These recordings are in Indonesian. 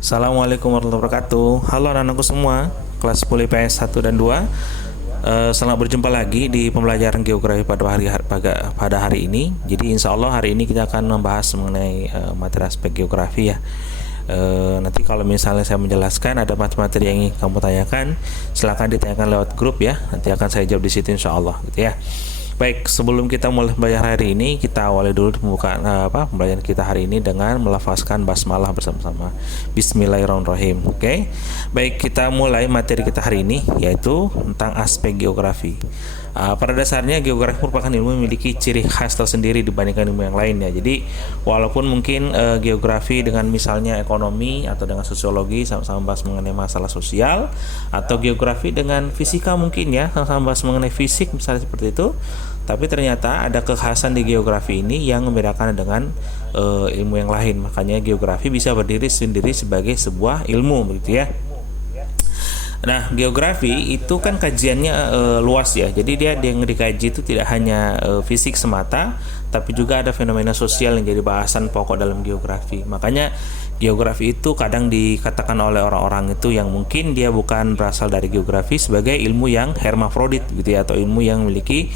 Assalamualaikum warahmatullahi wabarakatuh. Halo anak-anakku semua, kelas 10 IPS 1 dan 2. Selamat berjumpa lagi di pembelajaran geografi pada hari ini. Jadi insya Allah hari ini kita akan membahas mengenai materi aspek geografi ya. Nanti kalau misalnya saya menjelaskan ada materi yang ingin kamu tanyakan, silahkan ditanyakan lewat grup ya. Nanti akan saya jawab di situ insya Allah gitu ya. Baik, sebelum kita mulai belajar hari ini, kita awali dulu pembukaan pembelajaran kita hari ini dengan melafazkan basmalah bersama-sama. Bismillahirrahmanirrahim. Oke. Baik, kita mulai materi kita hari ini yaitu tentang aspek geografi. Pada dasarnya geografi merupakan ilmu yang memiliki ciri khas tersendiri dibandingkan ilmu yang lainnya. Jadi, walaupun mungkin geografi dengan misalnya ekonomi atau dengan sosiologi sama-sama bahas mengenai masalah sosial, atau geografi dengan fisika mungkin ya sama-sama bahas mengenai fisik misalnya seperti itu. Tapi ternyata ada kekhasan di geografi ini yang membedakan dengan ilmu yang lain. Makanya geografi bisa berdiri sendiri sebagai sebuah ilmu begitu ya. Nah, geografi itu kan kajiannya luas ya. Jadi dia yang dikaji itu tidak hanya fisik semata, tapi juga ada fenomena sosial yang jadi bahasan pokok dalam geografi. Makanya geografi itu kadang dikatakan oleh orang-orang itu yang mungkin dia bukan berasal dari geografi sebagai ilmu yang hermafrodit gitu ya, atau ilmu yang memiliki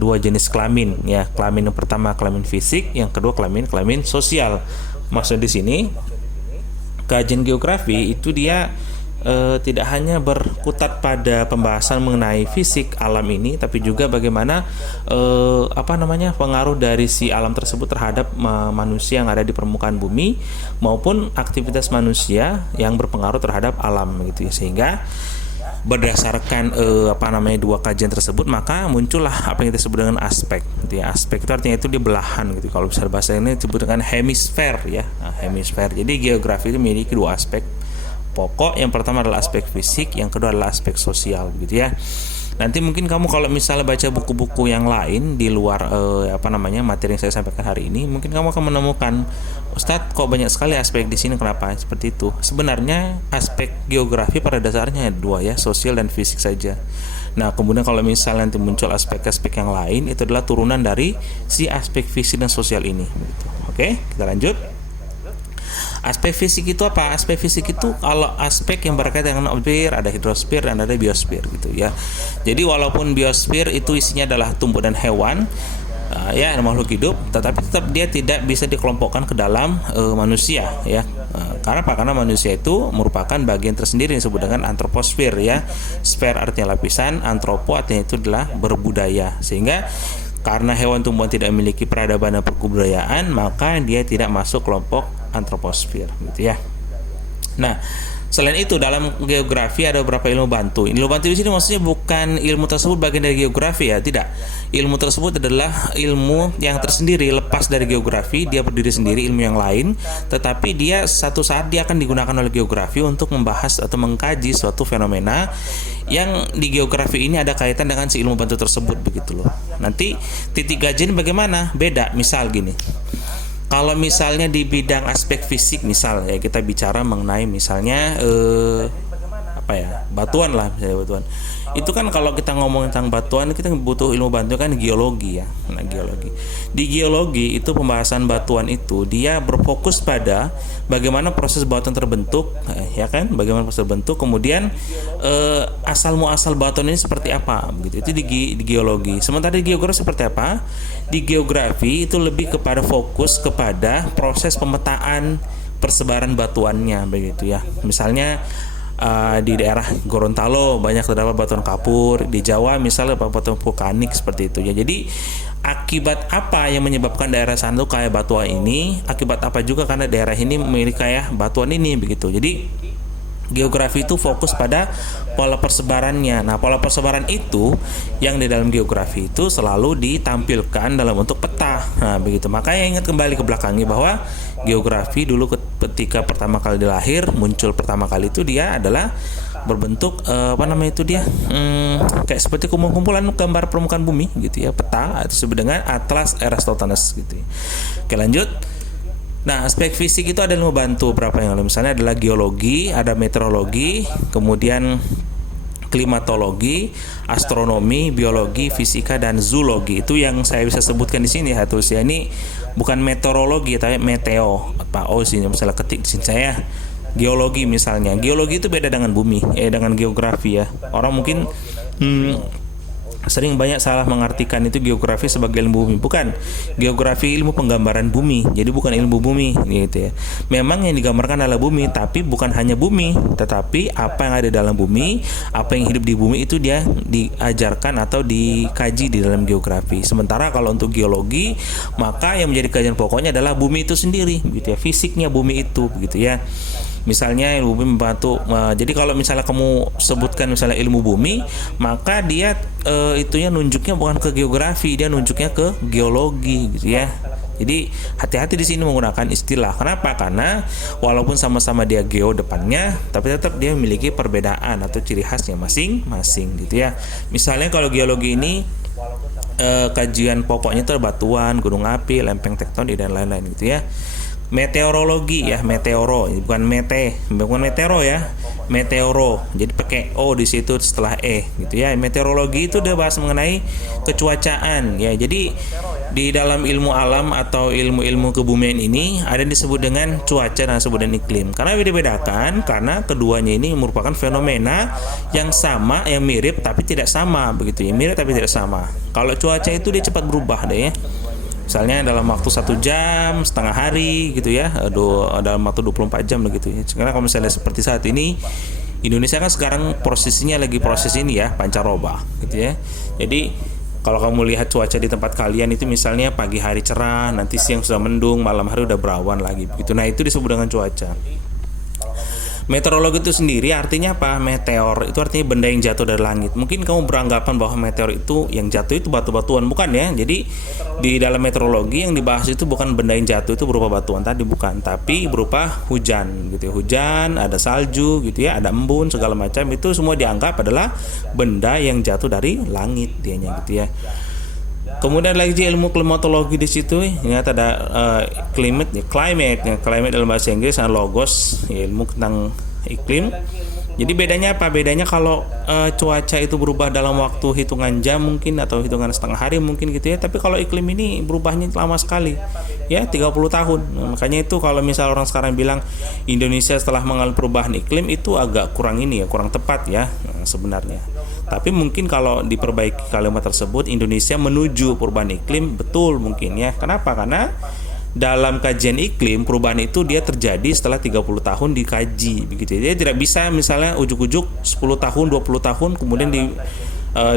dua jenis kelamin ya. Kelamin yang pertama kelamin fisik, yang kedua kelamin sosial. Maksud di sini kajian geografi itu dia tidak hanya berkutat pada pembahasan mengenai fisik alam ini, tapi juga bagaimana pengaruh dari si alam tersebut terhadap manusia yang ada di permukaan bumi maupun aktivitas manusia yang berpengaruh terhadap alam gitu ya. Sehingga berdasarkan dua kajian tersebut maka muncullah apa yang kita sebut dengan aspek gitu ya. Aspek itu artinya itu di belahan gitu. Kalau bisa bahasa ini disebut dengan hemisfer ya. Hemisfer. Jadi geografi itu memiliki dua aspek pokok. Yang pertama adalah aspek fisik, yang kedua adalah aspek sosial gitu ya. Nanti mungkin kamu kalau misalnya baca buku-buku yang lain di luar materi yang saya sampaikan hari ini, mungkin kamu akan menemukan, Ustadz kok banyak sekali aspek di sini, kenapa seperti itu? Sebenarnya aspek geografi pada dasarnya dua ya, sosial dan fisik saja. Nah, kemudian kalau misalnya nanti muncul aspek-aspek yang lain, itu adalah turunan dari si aspek fisik dan sosial ini gitu. Oke, kita lanjut. Aspek fisik itu apa? Aspek fisik itu kalau aspek yang berkaitan dengan objek, ada hidrosfer dan ada biosfer gitu ya. Jadi walaupun biosfer itu isinya adalah tumbuh dan hewan, makhluk hidup, tetapi tetap dia tidak bisa dikelompokkan ke dalam manusia ya. Karena apa? Karena manusia itu merupakan bagian tersendiri yang disebut dengan antroposfer ya. Sfer artinya lapisan, antropo artinya itu adalah berbudaya. Sehingga karena hewan tumbuhan tidak memiliki peradaban dan kebudayaan, maka dia tidak masuk kelompok antroposfer gitu ya. Nah, selain itu dalam geografi ada beberapa ilmu bantu. Ilmu bantu di sini maksudnya bukan ilmu tersebut bagian dari geografi ya, tidak. Ilmu tersebut adalah ilmu yang tersendiri lepas dari geografi, dia berdiri sendiri, ilmu yang lain, tetapi dia satu saat dia akan digunakan oleh geografi untuk membahas atau mengkaji suatu fenomena yang di geografi ini ada kaitan dengan si ilmu bantu tersebut begitu loh. Nanti titik kajian bagaimana? Beda. Misal gini. Kalau misalnya di bidang aspek fisik misal ya, kita bicara mengenai misalnya batuan lah, misalnya batuan. Itu kan kalau kita ngomong tentang batuan kita butuh ilmu bantu kan geologi ya. Nah, geologi. Di geologi itu pembahasan batuan itu dia berfokus pada bagaimana proses batuan terbentuk ya kan? Bagaimana proses terbentuk, kemudian asal muasal batuan ini seperti apa begitu. Itu di geologi. Sementara di geografi seperti apa? Di geografi itu lebih kepada fokus kepada proses pemetaan persebaran batuannya begitu ya. Misalnya di daerah Gorontalo banyak terdapat batuan kapur, di Jawa misalnya batuan vulkanik seperti itu ya. Jadi akibat apa yang menyebabkan daerah sana kayak batuan ini, akibat apa juga karena daerah ini memiliki kayak batuan ini begitu. Jadi geografi itu fokus pada pola persebarannya. Nah, pola persebaran itu yang di dalam geografi itu selalu ditampilkan dalam bentuk peta. Nah, begitu. Makanya ingat kembali ke belakangnya bahwa geografi dulu ketika pertama kali dilahir, muncul pertama kali itu dia adalah berbentuk kayak seperti kumpulan gambar permukaan bumi gitu ya, peta atau disebut dengan Atlas Eratosthenes gitu ya. Oke, lanjut. Nah, aspek fisik itu ada ilmu bantu berapa yang lalu. Misalnya adalah geologi, ada meteorologi, kemudian klimatologi, astronomi, biologi, fisika, dan zoologi. Itu yang saya bisa sebutkan di sini ya, tulis ya. Ini bukan meteorologi tapi meteo. Apa sini misalnya ketik di sini saya Geologi misalnya, geologi itu beda dengan bumi, dengan geografi ya. Orang mungkin sering banyak salah mengartikan itu geografi sebagai ilmu bumi. Bukan, geografi ilmu penggambaran bumi, jadi bukan ilmu bumi gitu ya. Memang yang digambarkan adalah bumi, tapi bukan hanya bumi, tetapi apa yang ada dalam bumi, apa yang hidup di bumi itu dia diajarkan atau dikaji di dalam geografi. Sementara kalau untuk geologi, maka yang menjadi kajian pokoknya adalah bumi itu sendiri gitu ya, fisiknya bumi itu gitu ya. Misalnya ilmu bumi membantu, jadi kalau misalnya kamu sebutkan misalnya ilmu bumi, maka dia itunya nunjuknya bukan ke geografi, dia nunjuknya ke geologi gitu ya. Jadi hati-hati di sini menggunakan istilah. Kenapa? Karena walaupun sama-sama dia geo depannya, tapi tetap dia memiliki perbedaan atau ciri khasnya masing-masing gitu ya. Misalnya kalau geologi ini kajian pokoknya itu batuan, gunung api, lempeng tektonik dan lain-lain gitu ya. Meteorologi ya, meteoro, bukan meteoro ya, meteoro. Jadi pakai o di situ setelah gitu ya. Meteorologi itu dia bahas mengenai kecuacaan ya. Jadi di dalam ilmu alam atau ilmu-ilmu kebumian ini ada yang disebut dengan cuaca dan disebut dengan iklim. Karena beda-bedakan karena keduanya ini merupakan fenomena yang sama, yang mirip tapi tidak sama begitu ya. Mirip tapi tidak sama. Kalau cuaca itu dia cepat berubah deh ya. Misalnya dalam waktu 1 jam, setengah hari gitu ya, dalam waktu 24 jam begitu ya. Sekarang kalau misalnya seperti saat ini, Indonesia kan sekarang posisinya lagi proses ini ya, pancaroba gitu ya. Jadi kalau kamu lihat cuaca di tempat kalian itu misalnya pagi hari cerah, nanti siang sudah mendung, malam hari udah berawan lagi begitu. Nah, itu disebut dengan cuaca. Meteorologi itu sendiri artinya apa? Meteor itu artinya benda yang jatuh dari langit. Mungkin kamu beranggapan bahwa meteor itu yang jatuh itu batu-batuan, bukan ya. Jadi di dalam meteorologi yang dibahas itu bukan benda yang jatuh itu berupa batuan tadi, bukan, tapi berupa hujan gitu ya. Hujan, ada salju gitu ya, ada embun segala macam, itu semua dianggap adalah benda yang jatuh dari langit dianya gitu ya. Kemudian lagi ilmu klimatologi di situ, ingat ada climate dalam bahasa Inggris, dan logos, ya, ilmu tentang iklim. Jadi bedanya apa? Bedanya kalau cuaca itu berubah dalam waktu hitungan jam mungkin atau hitungan setengah hari mungkin gitu ya. Tapi kalau iklim ini berubahnya lama sekali. Ya, 30 tahun. Nah, makanya itu kalau misal orang sekarang bilang Indonesia setelah mengalami perubahan iklim itu agak kurang kurang tepat ya sebenarnya. Tapi mungkin kalau diperbaiki kalimat tersebut, Indonesia menuju perubahan iklim, betul mungkin ya. Kenapa? Karena dalam kajian iklim, perubahan itu dia terjadi setelah 30 tahun dikaji begitu. Jadi tidak bisa misalnya ujuk-ujuk 10 tahun, 20 tahun kemudian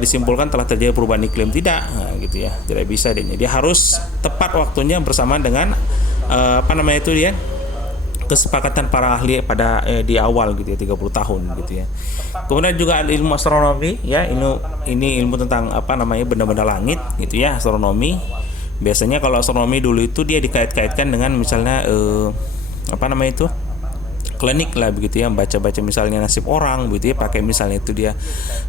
disimpulkan telah terjadi perubahan iklim, tidak. Nah, gitu ya. Tidak bisa dia. Dia harus tepat waktunya bersamaan dengan kesepakatan para ahli pada di awal gitu ya, 30 tahun gitu ya. Kemudian juga ada ilmu astronomi ya, ini ilmu tentang benda-benda langit gitu ya, astronomi. Biasanya kalau astronomi dulu itu dia dikait-kaitkan dengan misalnya klinik lah begitu ya, baca-baca misalnya nasib orang begitu ya, pakai misalnya itu dia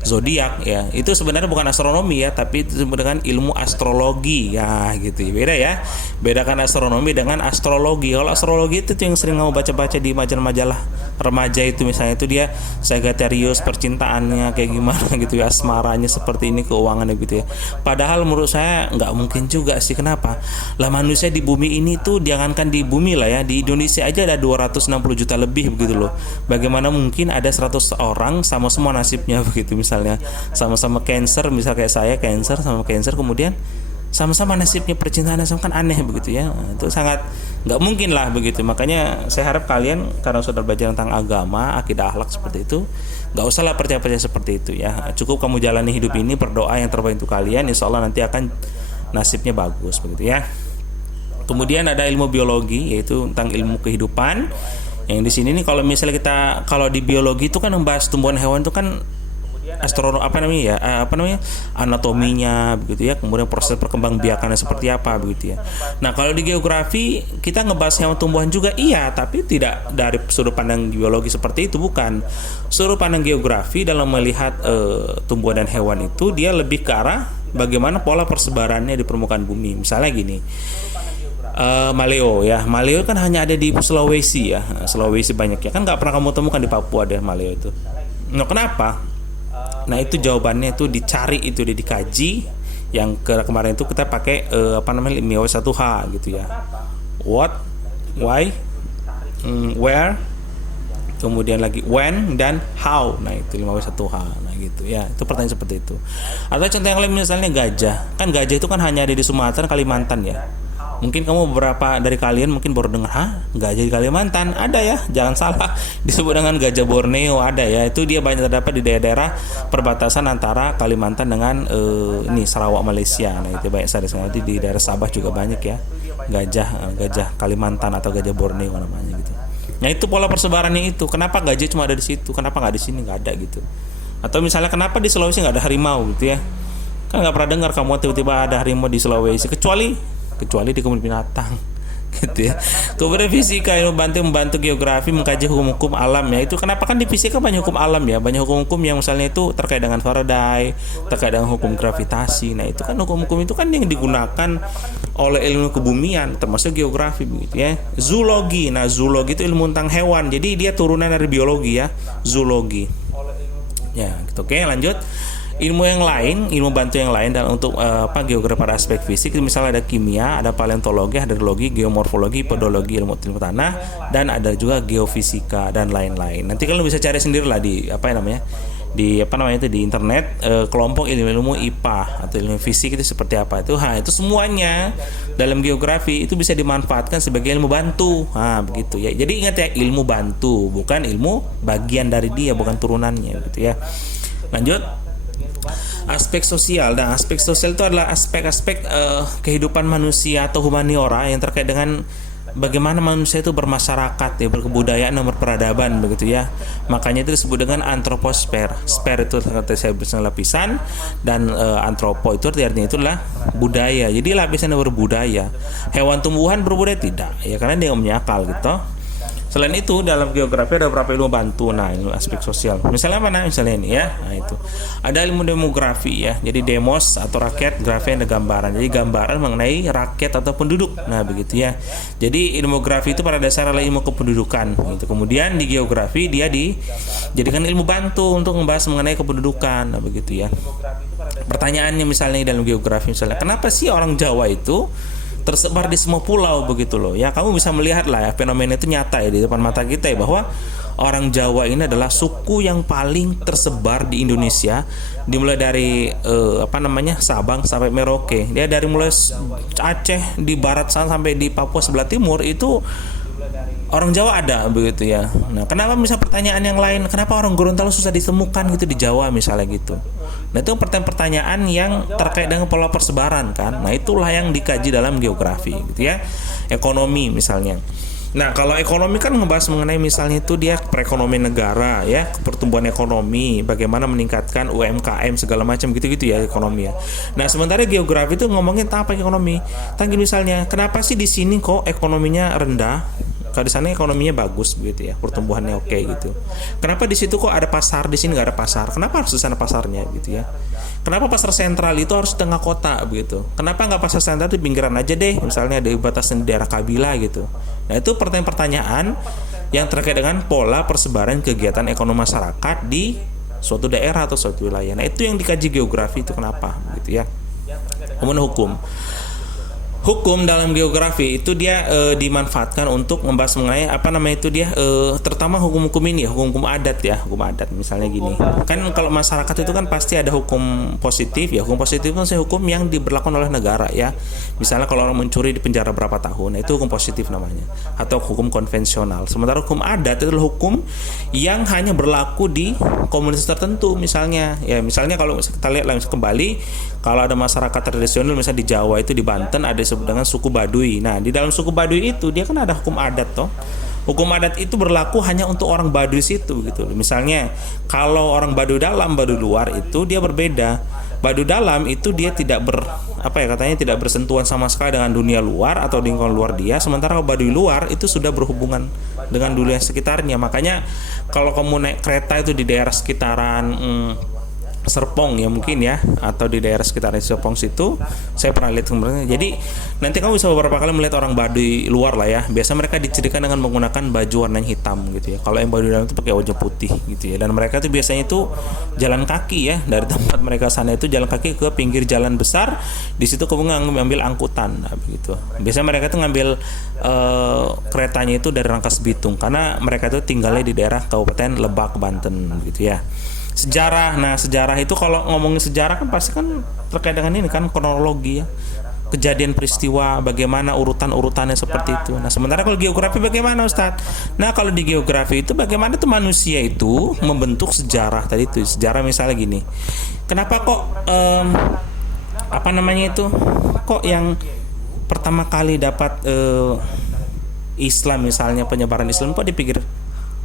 zodiak ya. Itu sebenarnya bukan astronomi ya, tapi itu disebut dengan ilmu astrologi ya gitu ya. Beda ya. Bedakan astronomi dengan astrologi. Kalau astrologi itu yang sering kamu baca-baca di majalah-majalah remaja itu, misalnya itu dia Sagittarius, percintaannya kayak gimana gitu ya, asmaranya seperti ini, keuangannya gitu ya. Padahal menurut saya nggak mungkin juga sih. Kenapa? Lah manusia di bumi ini tuh, jangankan di bumi lah ya, di Indonesia aja ada 260 juta lebih begitu loh. Bagaimana mungkin ada 100 orang sama semua nasibnya begitu, misalnya sama-sama Cancer, misal kayak saya Cancer sama Cancer, kemudian sama-sama nasibnya percintaan sama, kan aneh begitu ya. Itu sangat nggak mungkin lah begitu. Makanya saya harap kalian karena sudah belajar tentang agama, akidah, akhlak seperti itu, nggak usah lah percaya-percaya seperti itu ya. Cukup kamu jalani hidup ini, berdoa yang terbaik untuk kalian, insya Allah nanti akan nasibnya bagus begitu ya. Kemudian ada ilmu biologi, yaitu tentang ilmu kehidupan. Yang di sini nih, kalau misalnya kalau di biologi itu kan membahas tumbuhan hewan itu kan anatominya begitu ya, kemudian proses perkembangbiakannya seperti apa begitu ya. Nah, kalau di geografi kita ngebahas hewan tumbuhan juga iya, tapi tidak dari sudut pandang biologi seperti itu, bukan. Sudut pandang geografi dalam melihat tumbuhan dan hewan itu dia lebih ke arah bagaimana pola persebarannya di permukaan bumi. Misalnya gini, maleo ya, maleo kan hanya ada di Sulawesi ya, Sulawesi banyak ya, kan nggak pernah kamu temukan di Papua deh maleo itu. Nah, kenapa? Nah, itu jawabannya itu dicari, itu dikaji. Yang kemarin itu kita pakai ilmiah 1H gitu ya. What, why, where, kemudian lagi when dan how. Nah itu 5W1H. Nah gitu ya, itu pertanyaan seperti itu. Atau contoh yang lain misalnya gajah. Kan gajah itu kan hanya ada di Sumatera, Kalimantan ya. Mungkin kamu beberapa dari kalian mungkin baru dengar, gajah di Kalimantan ada ya, jangan salah, disebut dengan gajah Borneo ada ya. Itu dia banyak terdapat di daerah perbatasan antara Kalimantan dengan ini Sarawak Malaysia. Nah itu banyak sekali, di daerah Sabah juga banyak ya gajah Kalimantan atau gajah Borneo namanya gitu. Nah itu pola persebarannya itu. Kenapa gajah cuma ada di situ? Kenapa nggak di sini, nggak ada gitu? Atau misalnya kenapa di Sulawesi nggak ada harimau gitu ya? Kan nggak pernah dengar kamu tiba-tiba ada harimau di Sulawesi, kecuali di kebun binatang gitu ya. Kemudian fisika yang membantu geografi mengkaji hukum-hukum alam ya. Itu kenapa kan di fisika banyak hukum alam ya, banyak hukum-hukum yang misalnya itu terkait dengan Faraday, terkait dengan hukum gravitasi. Nah itu kan hukum-hukum itu kan yang digunakan oleh ilmu kebumian termasuk geografi begitu ya. Zoologi, nah zoologi itu ilmu tentang hewan, jadi dia turunan dari biologi ya, zoologi ya gitu. Oke lanjut. Ilmu yang lain, ilmu bantu yang lain dan untuk geografi pada aspek fisik, misalnya ada kimia, ada paleontologi, hidrologi, geomorfologi, podologi, ilmu tanah, dan ada juga geofisika dan lain-lain. Nanti kalian bisa cari sendiri lah di di internet, kelompok ilmu IPA atau ilmu fisik itu seperti apa itu. Itu semuanya dalam geografi itu bisa dimanfaatkan sebagai ilmu bantu. Begitu ya. Jadi ingat ya, ilmu bantu, bukan ilmu bagian dari dia, bukan turunannya gitu ya. Lanjut. Aspek sosial. Dan aspek sosial itu adalah aspek-aspek kehidupan manusia atau humaniora yang terkait dengan bagaimana manusia itu bermasyarakat ya, berkebudayaan dan berperadaban begitu ya. Makanya itu disebut dengan antroposfer. Sper itu kata saya lapisan, dan antropo itu artinya itu adalah budaya. Jadi lapisan yang berbudaya. Hewan tumbuhan berbudaya tidak ya, karena dia punya akal gitu. Selain itu dalam geografi ada beberapa ilmu bantu. Nah ilmu aspek sosial misalnya mana, misalnya ini ya. Nah itu ada ilmu demografi ya, jadi demos atau rakyat, grafi ada gambaran, jadi gambaran mengenai rakyat atau penduduk. Nah begitu ya. Jadi demografi itu pada dasarnya adalah ilmu kependudukan gitu. Kemudian di geografi dia dijadikan ilmu bantu untuk membahas mengenai kependudukan. Nah begitu ya. Pertanyaannya misalnya dalam geografi misalnya, kenapa sih orang Jawa itu tersebar di semua pulau begitu loh ya. Kamu bisa melihat lah ya, fenomena itu nyata ya di depan mata kita ya, bahwa orang Jawa ini adalah suku yang paling tersebar di Indonesia, dimulai dari Sabang sampai Merauke. Dia dari mulai Aceh di barat sana sampai di Papua sebelah timur itu orang Jawa ada begitu ya. Nah, kenapa misal pertanyaan yang lain, kenapa orang Gorontalo susah ditemukan gitu di Jawa misalnya gitu. Nah, itu pertanyaan yang terkait dengan pola persebaran kan. Nah, itulah yang dikaji dalam geografi gitu ya. Ekonomi misalnya. Nah, kalau ekonomi kan ngebahas mengenai misalnya itu dia perekonomian negara ya, pertumbuhan ekonomi, bagaimana meningkatkan UMKM segala macam gitu-gitu ya ekonomi ya. Nah, sementara geografi itu ngomongin apa ekonomi. Tanggi misalnya, kenapa sih di sini kok ekonominya rendah? Kalau di sana ekonominya bagus begitu ya, pertumbuhannya oke gitu. Kenapa di situ kok ada pasar, di sini nggak ada pasar? Kenapa harus di sana pasarnya gitu ya? Kenapa pasar sentral itu harus di tengah kota begitu? Kenapa nggak pasar sentral di pinggiran aja deh, misalnya di batasan daerah Kabila gitu? Nah itu pertanyaan-pertanyaan yang terkait dengan pola persebaran kegiatan ekonomi masyarakat di suatu daerah atau suatu wilayah. Nah itu yang dikaji geografi itu kenapa gitu ya. Kemudian hukum dalam geografi itu dia dimanfaatkan untuk membahas mengenai terutama hukum-hukum ini ya, hukum-hukum adat ya, hukum adat misalnya gini. Kan kalau masyarakat itu kan pasti ada hukum positif ya, hukum positif itu hukum yang diberlakukan oleh negara ya. Misalnya kalau orang mencuri di penjara berapa tahun, itu hukum positif namanya, atau hukum konvensional. Sementara hukum adat itu adalah hukum yang hanya berlaku di komunitas tertentu misalnya. Ya misalnya kalau kita lihat langsung kembali, kalau ada masyarakat tradisional misalnya di Jawa itu di Banten ada disebut dengan suku Baduy. Nah, di dalam suku Baduy itu dia kan ada hukum adat toh. Hukum adat itu berlaku hanya untuk orang Baduy situ gitu. Misalnya, kalau orang Baduy dalam, Baduy luar itu dia berbeda. Baduy dalam itu dia tidak tidak bersentuhan sama sekali dengan dunia luar atau lingkungan luar dia. Sementara Baduy luar itu sudah berhubungan dengan dunia sekitarnya. Makanya kalau kamu naik kereta itu di daerah sekitaran Serpong ya mungkin ya, atau di daerah sekitar Serpong situ saya pernah lihat sebenarnya. Jadi nanti kamu bisa beberapa kali melihat orang Baduy luar lah ya. Biasa mereka dicirikan dengan menggunakan baju warnanya hitam gitu ya. Kalau yang Baduy dalam itu pakai wajah putih gitu ya. Dan mereka itu biasanya itu jalan kaki ya, dari tempat mereka sana itu jalan kaki ke pinggir jalan besar. Di situ kemudian ngambil angkutan, nah, begitu. Biasanya mereka itu ngambil keretanya itu dari Rangkas Bitung karena mereka itu tinggalnya di daerah Kabupaten Lebak, Banten gitu ya. Sejarah, nah sejarah itu kalau ngomongin sejarah kan pasti kan terkait dengan ini kan kronologi ya, kejadian peristiwa, bagaimana urutan-urutannya seperti itu. Nah sementara kalau geografi bagaimana Ustadz? Nah kalau di geografi itu bagaimana tuh manusia itu membentuk sejarah tadi itu. Sejarah misalnya gini, kenapa kok apa namanya itu, kok yang pertama kali dapat Islam misalnya, penyebaran Islam kok di pinggir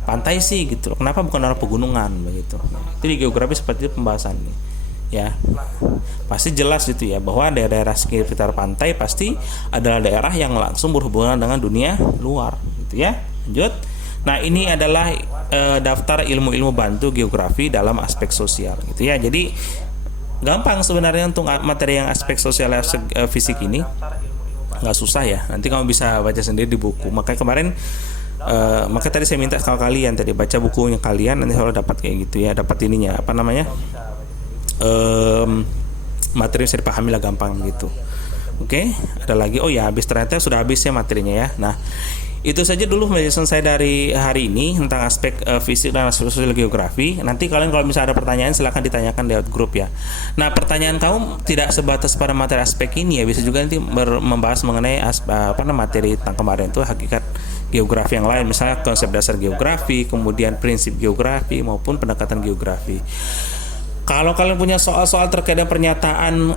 pantai sih gitu loh. Kenapa bukan arah pegunungan begitu? Itu di geografi seperti itu pembahasannya. Ya. Pasti jelas gitu ya bahwa daerah-daerah sekitar pantai pasti adalah daerah yang langsung berhubungan dengan dunia luar gitu ya. Lanjut. Nah, ini adalah daftar ilmu-ilmu bantu geografi dalam aspek sosial gitu ya. Jadi gampang sebenarnya untuk materi yang aspek sosial fisik ini. Nggak susah ya. Nanti kamu bisa baca sendiri di buku. Makanya kemarin maka tadi saya minta kalau kalian tadi baca bukunya kalian, nanti selalu dapat kayak gitu ya, dapat ininya apa namanya, materi yang bisa dipahami lah gampang gitu. Oke, ada lagi, oh ya habis, ternyata sudah habis ya materinya ya. Nah itu saja dulu penjelasan saya dari hari ini tentang aspek fisik dan aspek sosial geografi. Nanti kalian kalau misalnya ada pertanyaan silahkan ditanyakan lewat grup ya. Nah pertanyaan kamu tidak sebatas pada materi aspek ini ya, bisa juga nanti membahas mengenai materi tentang kemarin itu hakikat geografi yang lain, misalnya konsep dasar geografi, kemudian prinsip geografi maupun pendekatan geografi. Kalau kalian punya soal-soal terkait dengan pernyataan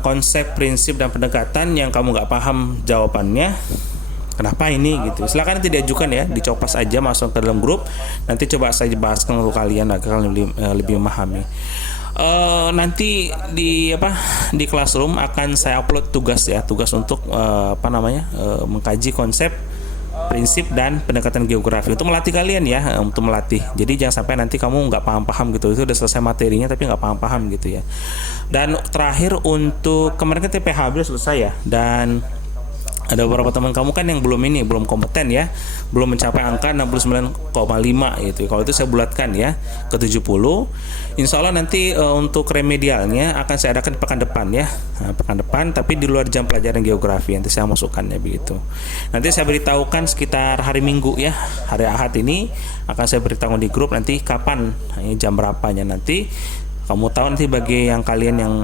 konsep, prinsip dan pendekatan yang kamu nggak paham jawabannya, kenapa ini gitu, silakan nanti diajukan ya, dicopas aja masuk ke dalam grup, nanti coba saya bahaskan untuk kalian agar kalian lebih memahami. Nanti di Classroom akan saya upload tugas ya, tugas untuk mengkaji konsep, prinsip dan pendekatan geografi untuk melatih kalian ya, untuk melatih. Jadi jangan sampai nanti kamu nggak paham-paham gitu, itu udah selesai materinya tapi nggak paham-paham gitu ya. Dan terakhir untuk kemarin kan TPHB selesai ya, dan ada beberapa teman kamu kan yang belum kompeten ya, belum mencapai angka 69,5 gitu. Kalau itu saya bulatkan ya ke 70. Insya Allah nanti untuk remedialnya akan saya adakan pekan depan ya, pekan depan, tapi di luar jam pelajaran geografi nanti saya masukkan ya begitu. Nanti saya beritahukan sekitar hari Minggu ya, hari Ahad ini akan saya beritahu di grup nanti kapan, jam berapanya nanti. Kamu tahu nanti bagi yang kalian yang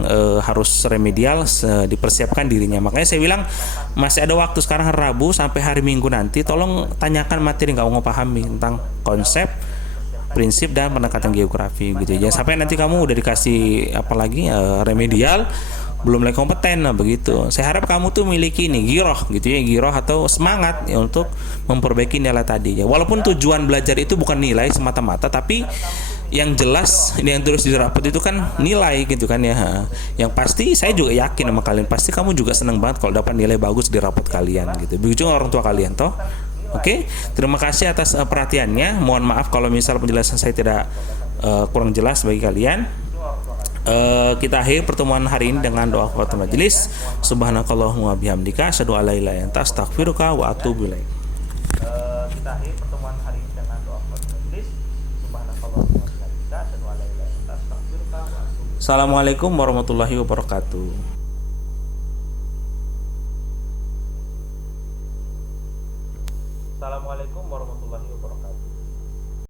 harus remedial dipersiapkan dirinya. Makanya saya bilang masih ada waktu, sekarang hari Rabu sampai hari Minggu nanti, tolong tanyakan materi yang kamu pahami tentang konsep, prinsip dan pendekatan geografi gitu. Jangan sampai nanti kamu udah dikasih apalagi remedial belum lagi kompeten, nah begitu. Saya harap kamu tuh miliki ini giroh gitu ya, giroh atau semangat ya untuk memperbaiki nilai tadi ya. Walaupun tujuan belajar itu bukan nilai semata-mata, tapi yang jelas ini yang terus dirapat itu kan nilai gitu kan ya. Yang pasti saya juga yakin sama kalian, pasti kamu juga senang banget kalau dapat nilai bagus di rapot kalian gitu. Begitu orang tua kalian toh. Oke, terima kasih atas perhatiannya. Mohon maaf kalau misal penjelasan saya tidak kurang jelas bagi kalian. Kita akhir pertemuan hari ini dengan doa kafaratul majelis. Subhanakallahumma bihamdika asyhadu an la ilaha illa anta astaghfiruka wa atubu ilaik. Kita akhir pertemuan hari ini dengan doa kafaratul majelis. Subhanakallahumma bihamdika asyhadu an la ilaha illa anta astaghfiruka wa atubu ilaik. Assalamualaikum warahmatullahi wabarakatuh.